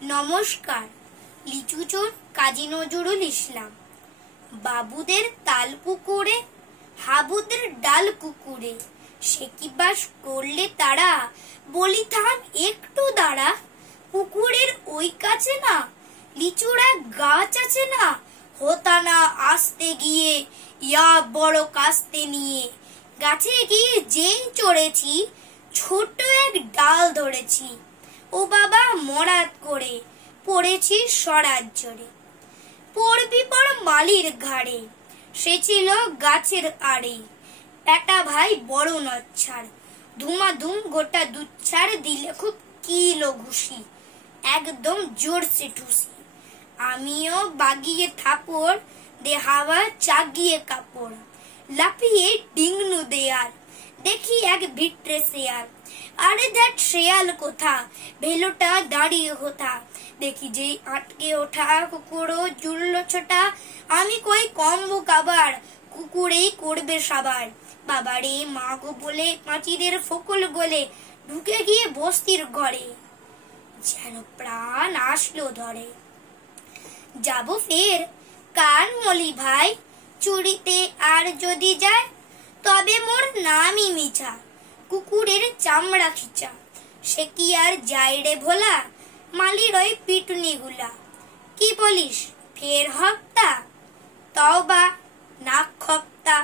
নমস্কার। লিচু চোর কাজী নজরুল ইসলাম। বাবুদের তাল পুকুরে, হাবুদের ডাল কুকুরে, সে কি বাস করলে তারা? বলি থাম একটু দাঁড়া। পুকুরের ওই কাছে না লিচুর এক গাছ আছে না, হতা না আসতে গিয়ে ইয়া বড় কাস্তে নিয়ে। গাছে গিয়ে যেই চড়েছি, ছোট এক ডাল ধরেছি। ও বাবা মরাত করে পড়েছি সরাত জোরে। পড়বি পড় মালির ঘাড়ে, সে ছিল গাছের আড়ে। পেটা ভাই বড় নচ্ছাড়, ধুমাধুম গোটা দুচ্ছাড় দিলে খুব কিলো ঘুষি, একদম জোরসে ঠুসি। আমিও বাগিয়ে থাপড় দে হাওয়া চাগিয়ে কাপড়, লাফিয়ে ডিংনু দেয়াল, দেখি এক ভিটরে শেয়াল। আরে দেখ শেয়াল কোথা, ভেলোটা দাঁড়িয়ে কোথা। দেখি যেই আটকে ওঠা কুকুরও জুড়ল ছোটা। আমি কই কম্বো কাবার, কুকুরেই করবে সাবার। বাবারে মা গো বলে পাঁচিরের ফকল গলে ঢুকে গিয়ে বস্তির ঘরে, যেন প্রাণ আসলো ধরে। যাবো ফের কান মলি ভাই, চুরিতে আর যদি যায়, তবে মোর নামই মিছা, কুকুরের চামড়া খিচা। সে কি আর যায় রে ভোলা, মালির ওই পিটুনি গুলা। কি বলিস ফের হপ্তা, তওবা নাক খপ্তা।